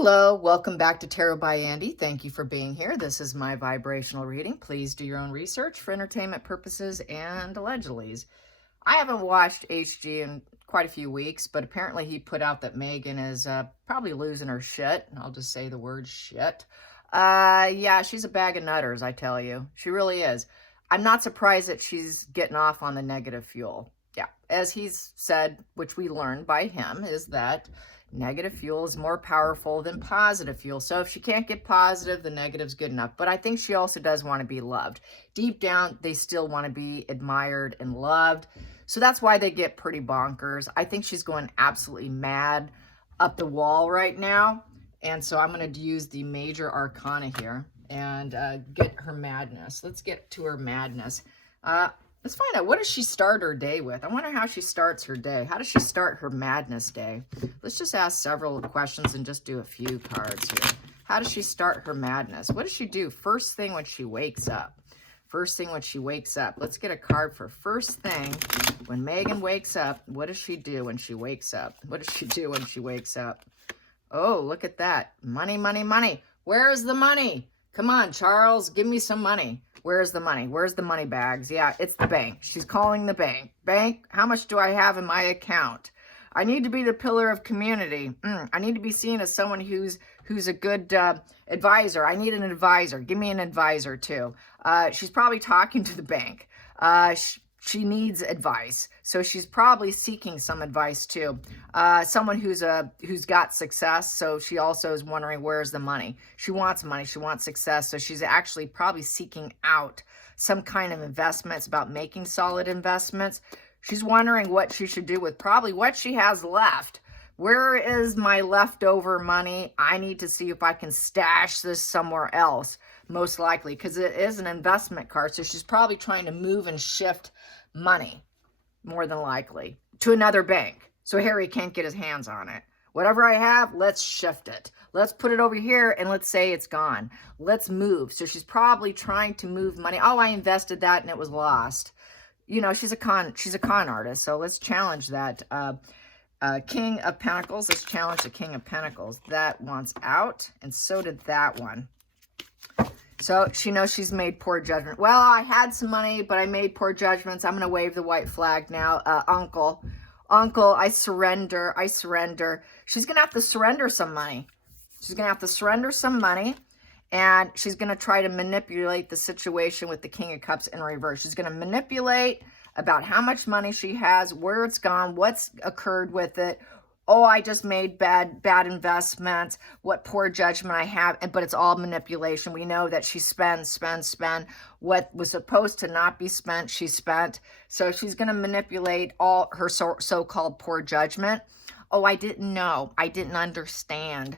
Hello, welcome back to Tarot by Andy. Thank you for being here. This is my vibrational reading. Please do your own research for entertainment purposes and allegedly. I haven't watched HG in quite a few weeks, but apparently he put out that Meghan is probably losing her shit. I'll just say the word shit. Yeah, she's a bag of nutters, I tell you. She really is. I'm not surprised that she's getting off on the negative fuel. Yeah, as he's said, which we learned by him, is that negative fuel is more powerful than positive fuel. So if she can't get positive, the negative's good enough. But I think she also does want to be loved. Deep down, they still want to be admired and loved. So that's why they get pretty bonkers. I think she's going absolutely mad up the wall right now. And so I'm going to use the major arcana here and get her madness. Let's get to her madness. Let's find out, what does she start her day with? I wonder how she starts her day. How does she start her madness day? Let's just ask several questions and just do a few cards here. How does she start her madness? What does she do first thing when she wakes up? First thing when she wakes up. Let's get a card for first thing when Meghan wakes up. What does she do when she wakes up? What does she do when she wakes up? Oh, look at that. Money, money, money. Where's the money? Come on, Charles, give me some money. Where's the money? Where's the money bags? Yeah, it's the bank. She's calling the bank. Bank, how much do I have in my account? I need to be the pillar of community. I need to be seen as someone who's a good advisor. I need an advisor. Give me an advisor too. She's probably talking to the bank. She needs advice, so she's probably seeking some advice too. Someone who's got success, so she also is wondering, where's the money? She wants money, she wants success, so she's actually probably seeking out some kind of investments, about making solid investments. She's wondering what she should do with probably what she has left. Where is my leftover money? I need to see if I can stash this somewhere else, most likely, because it is an investment card. So she's probably trying to move and shift money, more than likely, to another bank, so Harry can't get his hands on it. Whatever I have, let's shift it. Let's put it over here and let's say it's gone. Let's move. So she's probably trying to move money. Oh, I invested that and it was lost. You know, she's a con artist. So let's challenge that. King of Pentacles. Let's challenge the King of Pentacles. That wants out, and so did that one. So she knows she's made poor judgment. Well, I had some money, but I made poor judgments. I'm going to wave the white flag now. Uncle, I surrender. I surrender. She's going to have to surrender some money. She's going to have to surrender some money, and she's going to try to manipulate the situation with the King of Cups in reverse. She's going to manipulate about how much money she has, where it's gone, what's occurred with it. Oh, I just made bad investments. What poor judgment I have. But it's all manipulation. We know that she spends. What was supposed to not be spent, she spent. So she's going to manipulate all her so-called poor judgment. Oh, I didn't know. I didn't understand.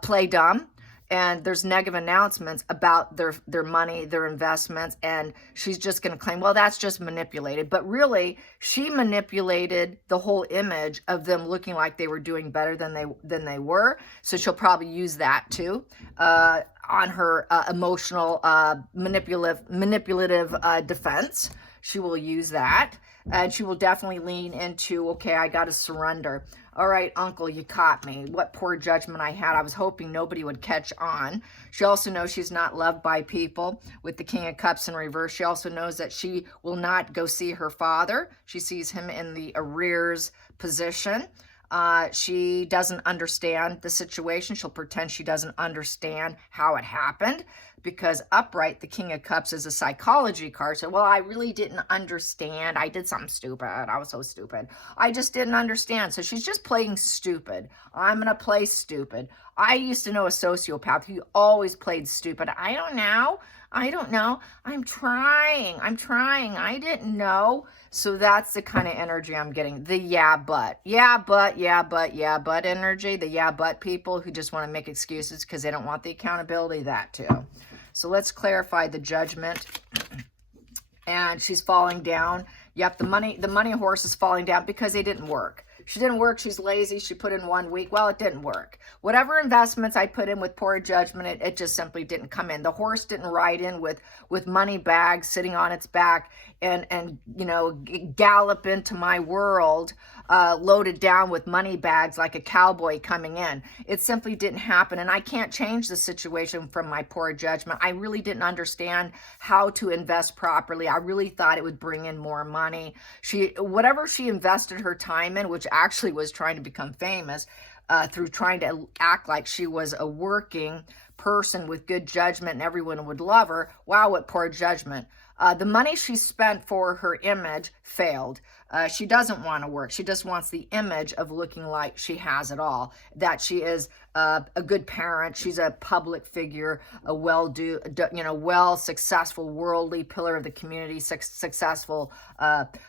Play dumb. And there's negative announcements about their money, their investments, and she's just going to claim, well, that's just manipulated. But really, she manipulated the whole image of them looking like they were doing better than they were. So she'll probably use that too on her emotional manipulative defense. She will use that, and she will definitely lean into, okay, I got to surrender. All right, Uncle, you caught me. What poor judgment I had. I was hoping nobody would catch on. She also knows she's not loved by people with the King of Cups in reverse. She also knows that she will not go see her father. She sees him in the arrears position. She doesn't understand the situation. She'll pretend she doesn't understand how it happened, because upright, the King of Cups is a psychology card. So, well, I really didn't understand. I did something stupid. I was so stupid. I just didn't understand. So she's just playing stupid. I'm going to play stupid. I used to know a sociopath who always played stupid. I don't know. I'm trying. I didn't know. So that's the kind of energy I'm getting. The yeah, but energy. The yeah, but people who just want to make excuses because they don't want the accountability, that too. So let's clarify the judgment. And she's falling down. Yep, the money horse is falling down because they didn't work. She didn't work. She's lazy. She put in 1 week. Well, it didn't work. Whatever investments I put in with poor judgment, it just simply didn't come in. The horse didn't ride in with money bags sitting on its back and you know, gallop into my world loaded down with money bags like a cowboy coming in. It simply didn't happen, and I can't change the situation from my poor judgment. I really didn't understand how to invest properly. I really thought it would bring in more money. Whatever she invested her time in, which actually was trying to become famous, through trying to act like she was a working person with good judgment and everyone would love her. Wow, what poor judgment. The money she spent for her image failed. She doesn't want to work. She just wants the image of looking like she has it all, that she is a good parent. She's a public figure, a successful, worldly pillar of the community, successful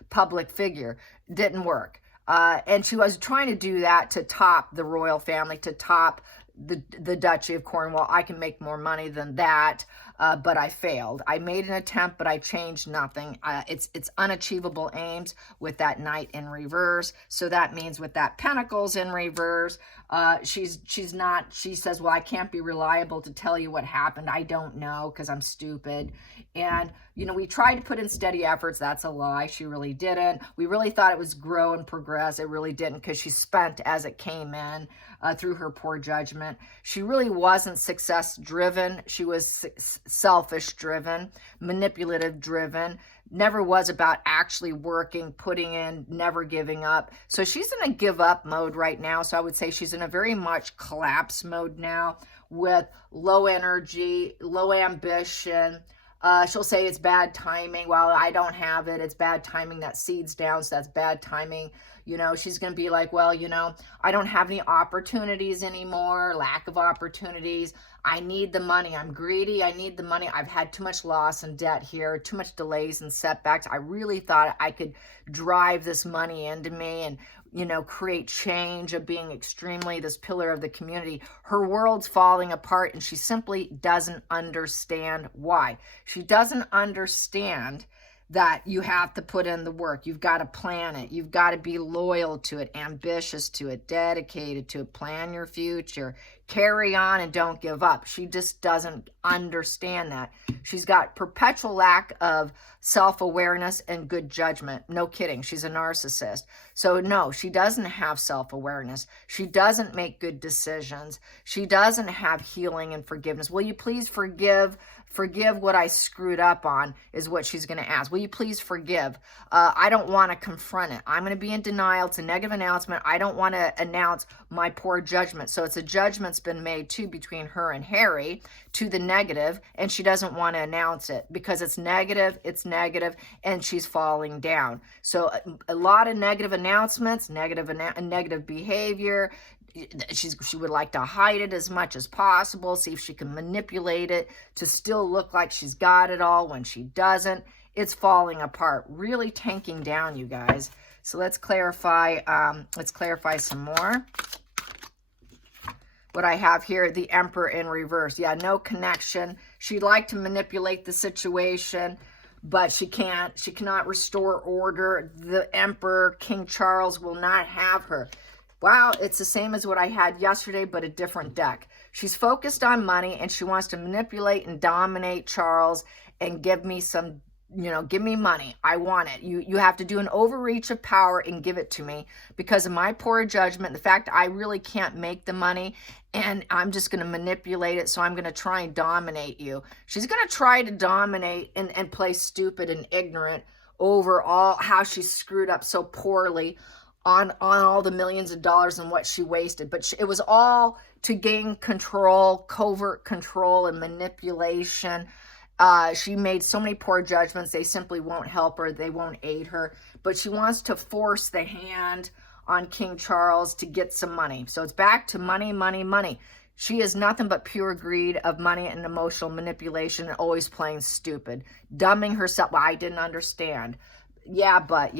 public figure. Didn't work. And she was trying to do that to top the royal family, to top the Duchy of Cornwall. I can make more money than that, but I failed. I made an attempt, but I changed nothing. It's unachievable aims with that knight in reverse. So that means with that pentacles in reverse, she says, well, I can't be reliable to tell you what happened. I don't know because I'm stupid. And, we tried to put in steady efforts. That's a lie. She really didn't. We really thought it was grow and progress. It really didn't, because she spent as it came in through her poor judgment. She really wasn't success driven. She was selfish driven, manipulative driven, never was about actually working, putting in, never giving up. So she's in a give up mode right now. So I would say she's in a very much collapse mode now, with low energy, low ambition. She'll say it's bad timing. Well, I don't have it. It's bad timing. That seed's down, so that's bad timing. She's going to be like, well, I don't have any opportunities anymore, lack of opportunities. I need the money. I'm greedy. I need the money. I've had too much loss and debt here, too much delays and setbacks. I really thought I could drive this money into me and, create change of being extremely this pillar of the community. Her world's falling apart, and she simply doesn't understand why. She doesn't understand that you have to put in the work. You've got to plan it. You've got to be loyal to it, ambitious to it, dedicated to it, plan your future, carry on and don't give up. She just doesn't understand that. She's got perpetual lack of self-awareness and good judgment. No kidding. She's a narcissist. So no, she doesn't have self-awareness. She doesn't make good decisions. She doesn't have healing and forgiveness. Will you please forgive what I screwed up on, is what she's going to ask. Will you please forgive? I don't want to confront it. I'm going to be in denial. It's a negative announcement. I don't want to announce my poor judgment. So it's a judgment's been made too between her and Harry to the negative, and she doesn't want to announce it because it's negative, and she's falling down. So a lot of negative announcements, negative behavior. She would like to hide it as much as possible, see if she can manipulate it to still look like she's got it all when she doesn't. It's falling apart, really tanking down, you guys. So let's clarify some more. What I have here, the Emperor in reverse. Yeah, no connection. She'd like to manipulate the situation, but she can't. She cannot restore order. The Emperor, King Charles, will not have her. Wow, it's the same as what I had yesterday, but a different deck. She's focused on money, and she wants to manipulate and dominate Charles and give me some, give me money. I want it. You have to do an overreach of power and give it to me because of my poor judgment, the fact I really can't make the money, and I'm just going to manipulate it, so I'm going to try and dominate you. She's going to try to dominate and play stupid and ignorant over all how she screwed up so poorly on all the millions of dollars and what she wasted. But it was all to gain control, covert control and manipulation. She made so many poor judgments. They simply won't help her. They won't aid her. But she wants to force the hand on King Charles to get some money. So it's back to money, money, money. She is nothing but pure greed of money and emotional manipulation and always playing stupid. Dumbing herself. Well, I didn't understand. Yeah, but.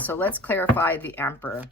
So let's clarify the Emperor.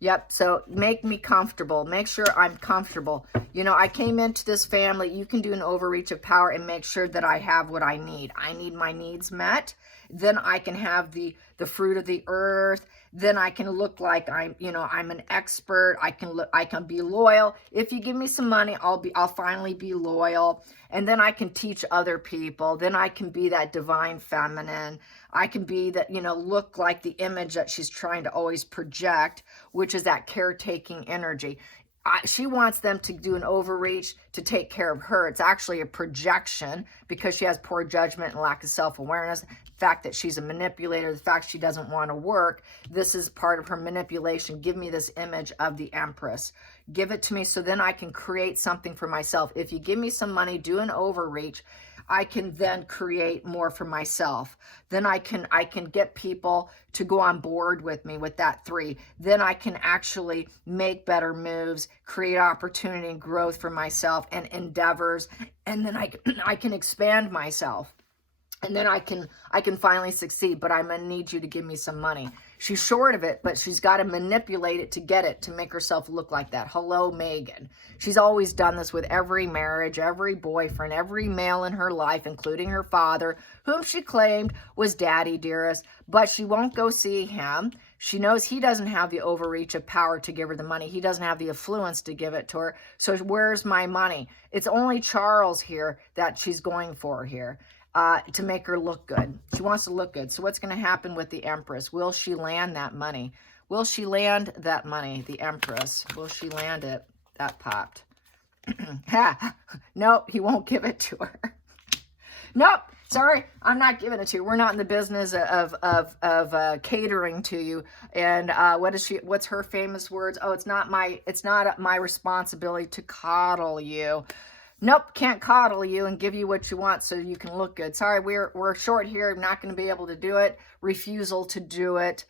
Yep, so make me comfortable. Make sure I'm comfortable. I came into this family. You can do an overreach of power and make sure that I have what I need. I need my needs met. Then I can have the the fruit of the earth. Then I can look like I'm an expert. I can be loyal. If you give me some money, I'll finally be loyal. And then I can teach other people. Then I can be that divine feminine. I can be that, look like the image that she's trying to always project, which is that caretaking energy. She wants them to do an overreach to take care of her. It's actually a projection because she has poor judgment and lack of self-awareness. The fact that she's a manipulator, the fact she doesn't want to work, this is part of her manipulation. Give me this image of the Empress. Give it to me so then I can create something for myself. If you give me some money, do an overreach, I can then create more for myself. Then I can get people to go on board with me with that 3. Then I can actually make better moves, create opportunity and growth for myself and endeavors. And then I can expand myself. And then I can finally succeed, but I'm going to need you to give me some money. She's short of it, but she's got to manipulate it to get it, to make herself look like that. Hello, Meghan. She's always done this with every marriage, every boyfriend, every male in her life, including her father, whom she claimed was daddy dearest, but she won't go see him. She knows he doesn't have the overreach of power to give her the money. He doesn't have the affluence to give it to her. So where's my money? It's only Charles here that she's going for here. To make her look good. She wants to look good. So what's going to happen with the Empress? Will she land that money? Will she land that money, the Empress? Will she land it? That popped. Nope, he won't give it to her. Nope, sorry, I'm not giving it to you. We're not in the business of catering to you. And what's her famous words? Oh, it's not my responsibility to coddle you. Nope, can't coddle you and give you what you want so you can look good. Sorry, we're short here. I'm not going to be able to do it. Refusal to do it.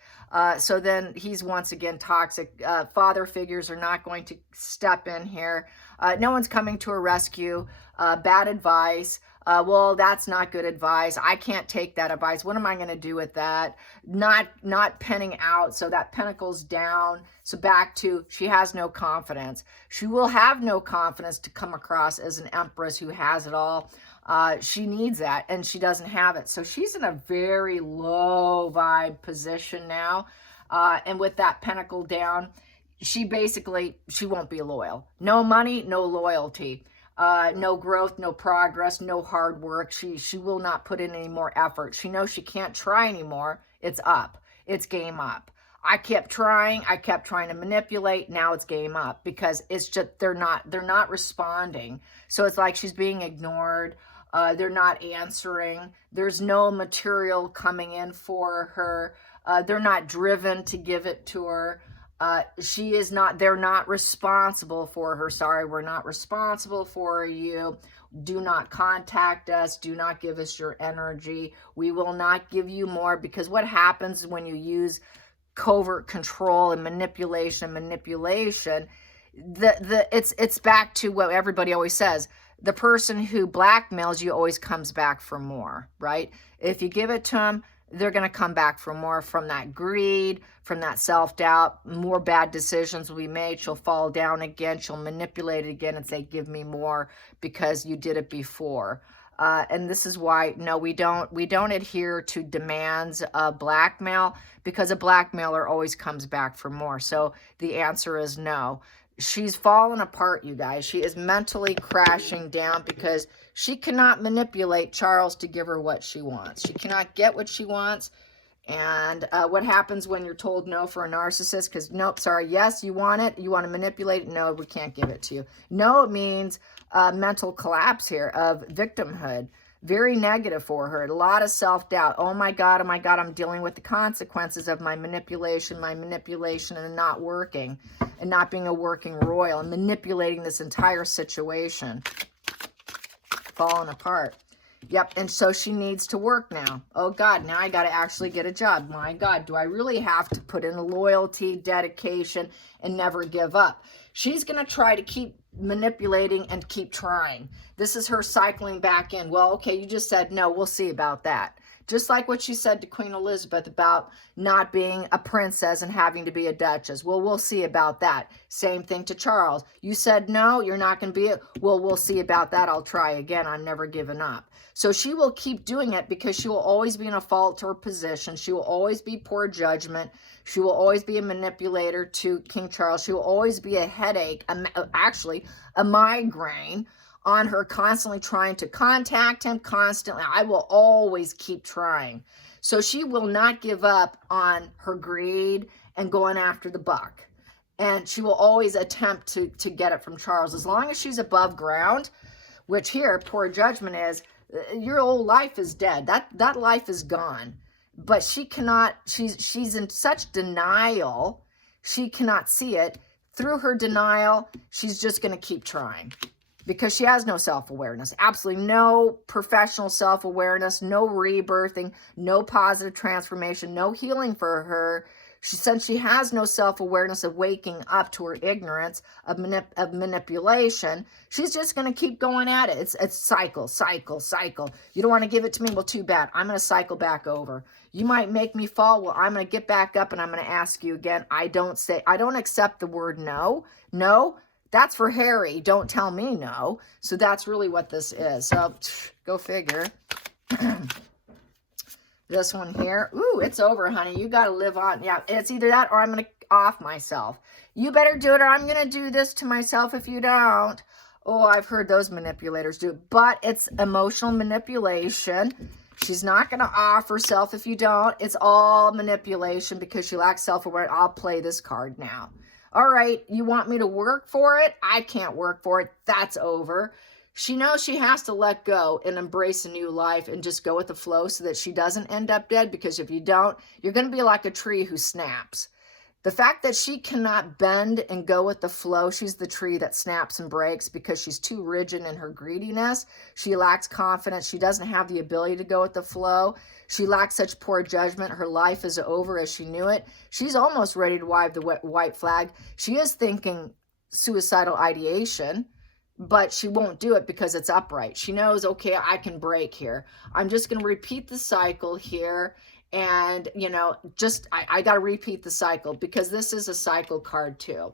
So then he's once again toxic. Father figures are not going to step in here. No one's coming to her rescue. Bad advice. Well, that's not good advice. I can't take that advice. What am I going to do with that? Not penning out. So that pentacle's down. So back to, she has no confidence. She will have no confidence to come across as an Empress who has it all. She needs that and she doesn't have it. So she's in a very low vibe position now. And with that pentacle down, she won't be loyal. No money, no loyalty. No growth, no progress, no hard work. She will not put in any more effort. She knows she can't try anymore. It's up. It's game up. I kept trying to manipulate. Now it's game up because it's just, they're not responding. So it's like she's being ignored. They're not answering. There's no material coming in for her. They're not driven to give it to her. They're not responsible for her. Sorry, we're not responsible for you. Do not contact us. Do not give us your energy. We will not give you more, because what happens when you use covert control and manipulation, it's back to what everybody always says. The person who blackmails you always comes back for more, right? If you give it to them, they're going to come back for more, from that greed, from that self-doubt. More bad decisions will be made. She'll fall down again. She'll manipulate it again and say, give me more because you did it before. And this is why, no, we don't adhere to demands of blackmail, because a blackmailer always comes back for more. So the answer is no. She's fallen apart, you guys. She is mentally crashing down because she cannot manipulate Charles to give her what she wants. She cannot get what she wants. And what happens when you're told no for a narcissist? Because, nope, sorry, yes, you want it. You want to manipulate it. No, we can't give it to you. No, it means mental collapse here of victimhood. Very negative for her. A lot of self-doubt. Oh my God, I'm dealing with the consequences of my manipulation and not working, and not being a working royal, and manipulating this entire situation. Falling apart. Yep, and so she needs to work now. Oh God, now I got to actually get a job. My God, do I really have to put in loyalty, dedication, and never give up? She's going to try to keep manipulating and keep trying. This is her cycling back in. Well, okay, you just said no, we'll see about that. Just like what she said to Queen Elizabeth about not being a princess and having to be a duchess. Well, we'll see about that. Same thing to Charles. You said no, you're not going to be it. Well, we'll see about that. I'll try again. I'm never giving up. So she will keep doing it because she will always be in a falter position. She will always be poor judgment. She will always be a manipulator to King Charles. She will always be a headache, actually a migraine on her, constantly trying to contact him, constantly. I will always keep trying. So she will not give up on her greed and going after the buck. And she will always attempt to get it from Charles. As long as she's above ground, which here, poor judgment is, your old life is dead. That life is gone. But she cannot, she's in such denial, she cannot see it. Through her denial, she's just going to keep trying. Because she has no self-awareness, absolutely no professional self-awareness, no rebirthing, no positive transformation, no healing for her. Since she has no self-awareness of waking up to her ignorance of manipulation, she's just going to keep going at it. It's cycle, cycle, cycle. You don't want to give it to me? Well, too bad. I'm going to cycle back over. You might make me fall. Well, I'm going to get back up and I'm going to ask you again. I don't accept the word no. No. That's for Harry. Don't tell me no. So that's really what this is. So go figure. This one here. Ooh, it's over, honey. You got to live on. Yeah, it's either that or I'm going to off myself. You better do it or I'm going to do this to myself if you don't. Oh, I've heard those manipulators do it. But it's emotional manipulation. She's not going to off herself if you don't. It's all manipulation because she lacks self-awareness. I'll play this card now. All right, you want me to work for it? I can't work for it. That's over. She knows she has to let go and embrace a new life and just go with the flow so that she doesn't end up dead, because if you don't, you're going to be like a tree who snaps. The fact that she cannot bend and go with the flow, she's the tree that snaps and breaks because she's too rigid in her greediness. She lacks confidence. She doesn't have the ability to go with the flow. She lacks such poor judgment. Her life is over as she knew it. She's almost ready to wave the white flag. She is thinking suicidal ideation, but she won't do it because it's upright. She knows, okay, I can break here. I'm just going to repeat the cycle here. And, you know, I got to repeat the cycle because this is a cycle card too.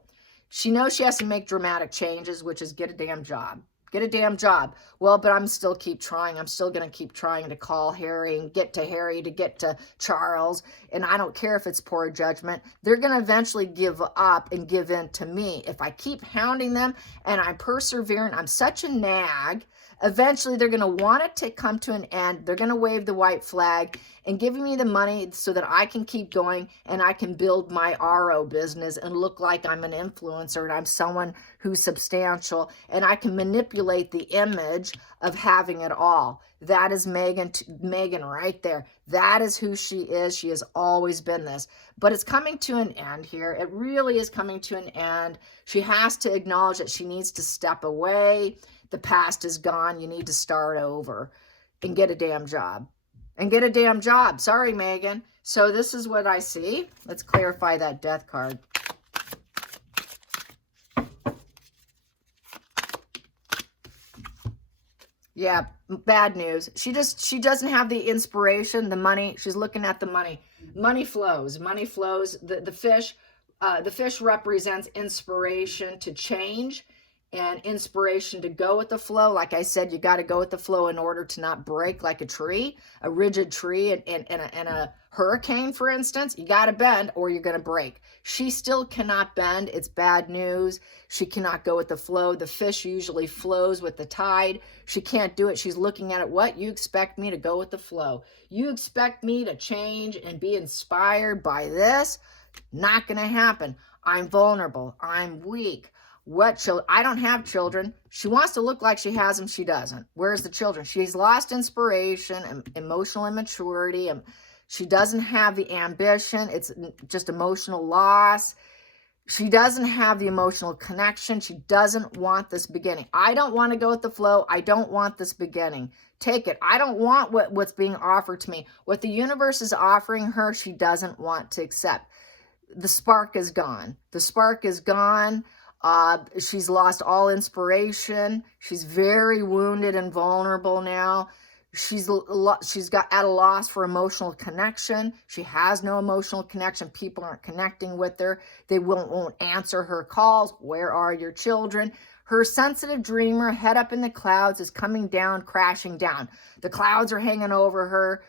She knows she has to make dramatic changes, which is get a damn job. Get a damn job. Well, but I'm still keep trying. I'm still going to keep trying to call Harry and get to Harry to get to Charles. And I don't care if it's poor judgment. They're going to eventually give up and give in to me. If I keep hounding them and I'm persevering, I'm such a nag. Eventually, they're going to want it to come to an end. They're going to wave the white flag and give me the money so that I can keep going and I can build my RO business and look like I'm an influencer and I'm someone who's substantial and I can manipulate the image of having it all. That is Meghan right there. That is who she is. She has always been this. But it's coming to an end here. It really is coming to an end. She has to acknowledge that she needs to step away. The past is gone. You need to start over and get a damn job. And get a damn job. Sorry, Meghan. So this is what I see. Let's clarify that death card. Yeah, bad news. She doesn't have the inspiration, the money. She's looking at the money. Money flows. Money flows. The fish represents inspiration to change and inspiration to go with the flow. Like I said, you got to go with the flow in order to not break like a tree, a rigid tree in a hurricane, for instance. You got to bend or you're going to break. She still cannot bend. It's bad news. She cannot go with the flow. The fish usually flows with the tide. She can't do it. She's looking at it. What? You expect me to go with the flow? You expect me to change and be inspired by this? Not going to happen. I'm vulnerable. I'm weak. I don't have children. She wants to look like she has them. She doesn't. Where's the children? She's lost inspiration and emotional immaturity. And she doesn't have the ambition. It's just emotional loss. She doesn't have the emotional connection. She doesn't want this beginning. I don't want to go with the flow. I don't want this beginning. Take it. I don't want what's being offered to me. What the universe is offering her, she doesn't want to accept. The spark is gone. The spark is gone. She's lost all inspiration. She's very wounded and vulnerable now. She's got at a loss for emotional connection. She has no emotional connection. People aren't connecting with her. They won't answer her calls. Where are your children? Her sensitive dreamer, head up in the clouds, is coming down, crashing down. The clouds are hanging over her.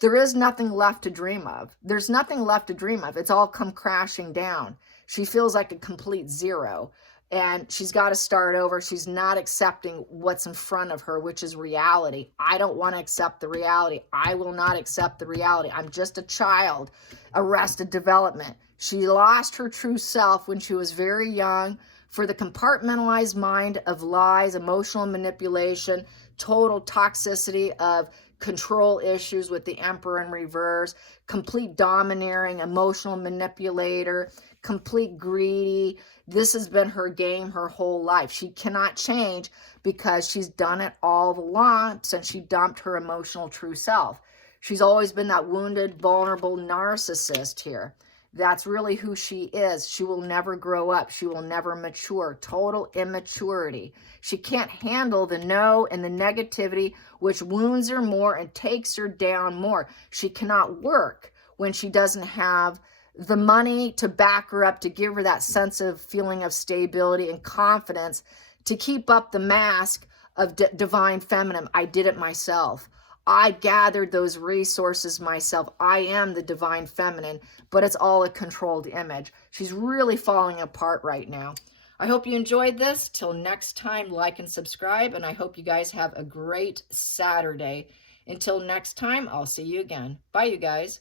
There is nothing left to dream of. There's nothing left to dream of. It's all come crashing down. She feels like a complete zero. And she's got to start over. She's not accepting what's in front of her, which is reality. I don't want to accept the reality. I will not accept the reality. I'm just a child. Arrested development. She lost her true self when she was very young for the compartmentalized mind of lies, emotional manipulation, total toxicity of control issues with the Emperor in reverse, complete domineering, emotional manipulator, complete greedy. This has been her game her whole life. She cannot change because she's done it all along since she dumped her emotional true self. She's always been that wounded, vulnerable narcissist here. That's really who she is. She will never grow up. She will never mature. Total immaturity. She can't handle the no and the negativity, which wounds her more and takes her down more. She cannot work when she doesn't have the money to back her up, to give her that sense of feeling of stability and confidence, to keep up the mask of divine feminine. I did it myself. I gathered those resources myself. I am the divine feminine, but it's all a controlled image. She's really falling apart right now. I hope you enjoyed this. Till next time, like and subscribe, and I hope you guys have a great Saturday. Until next time, I'll see you again. Bye, you guys.